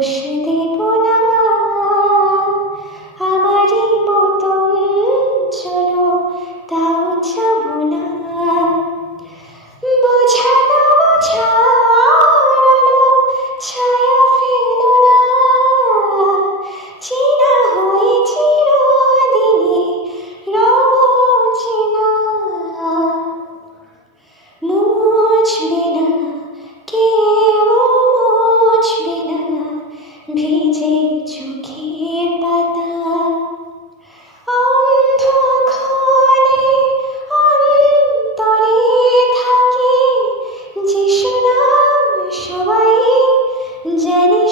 দোষ দেব না, আমারই মতন চলো তাও যাব না। বোঝানো বোঝানো ছায়া ফেলো না, চেনা হয়ে চিরদিনই রব চেনা। মুছবে না কেউ, মুছবে না ভিজে চোখের পাতা। অন্ধক্ষণে অন্তরে থাকে যে শোনা সবাই জানি।